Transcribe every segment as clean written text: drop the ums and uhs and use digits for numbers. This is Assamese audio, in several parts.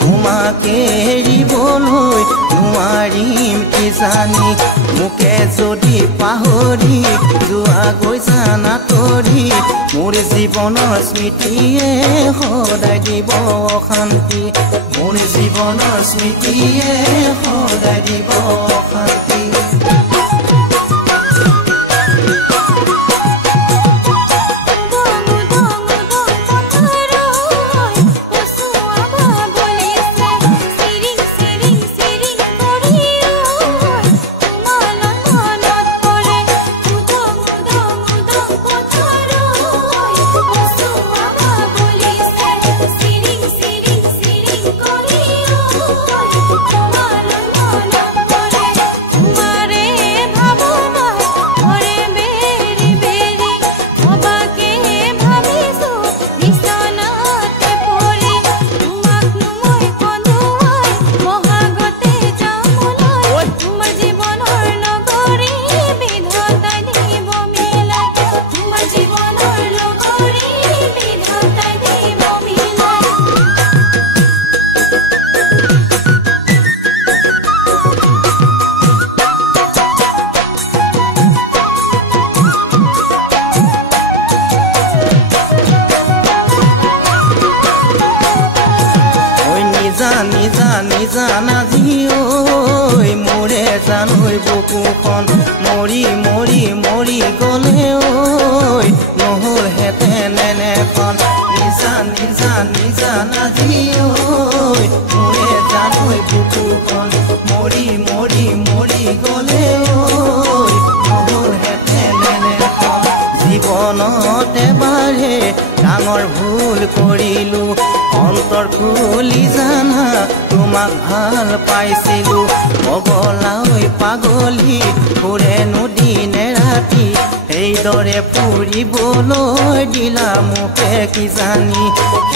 তোমাকে এৰিবলৈ নোৱাৰিম কিজানি মোকে যদি পাহৰি যোৱা গৈছা নাতৰি মোৰ জীৱনৰ স্মৃতিয়ে সদায় দিব অশান্তি মোৰ জীৱনৰ স্মৃতিয়ে সদায় দিব অশান্তি মোৰে জানৈ বুকুখন মৰি মৰি মৰি গ'লে ঐ নহ'ল হেতেন এনেখন নিজা নিজা নিজা নাজি ঐ মোৰে জানৈ বুকুখন মৰি মৰি মৰি গ'লে ঐ নহ'ল হেতেন এনেখন জীৱনত এবাৰে ডাঙৰ ভুল কৰিলো অন্তৰ খুলি জানা তোমাক ভাল পাইছিলো পগলাই পাগলী ফুৰে দিনে ৰাতি এইদৰে ফুৰিবলৈ দিলা মোকে কিজানি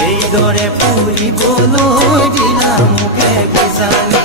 এইদৰে ফুৰিবলৈ দিলা মোকে কিজানি